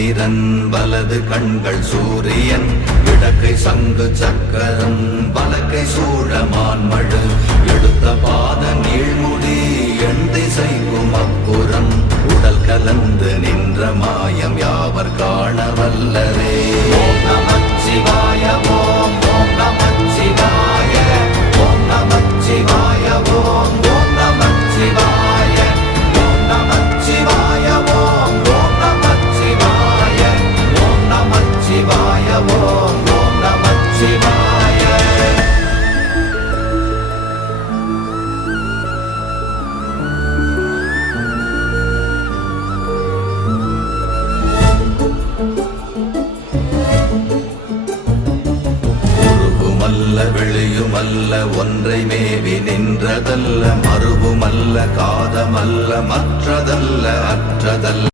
சந்திரன் வலது கண்கள் சூரியன் இடக்கை சங்கு சக்கரம் வலக்கை சூழமான்மழு எடுத்த பாத நீழ்முடி எண் திசைக்கும் அப்புறம் உடல் கலந்து நின்ற மாயம் யாவர் காண வல்லரே. ஓம் நமச்சிவாய ஓம் ஓம் நமச்சிவாய ஓம் நமச்சிவாய ஓம் ஓம் நமச்சிவாய ஓம் நமச்சிவாய ஓம் ஓம் நமச்சிவாய ஓம் நமச்சிவாய ஓம் ஓம் நமச்சிவாய. வெளியுமல்ல ஒன்றை மேவி நின்றதல்ல மறுவுமல்ல காதமல்ல மற்றதல்ல அற்றதல்ல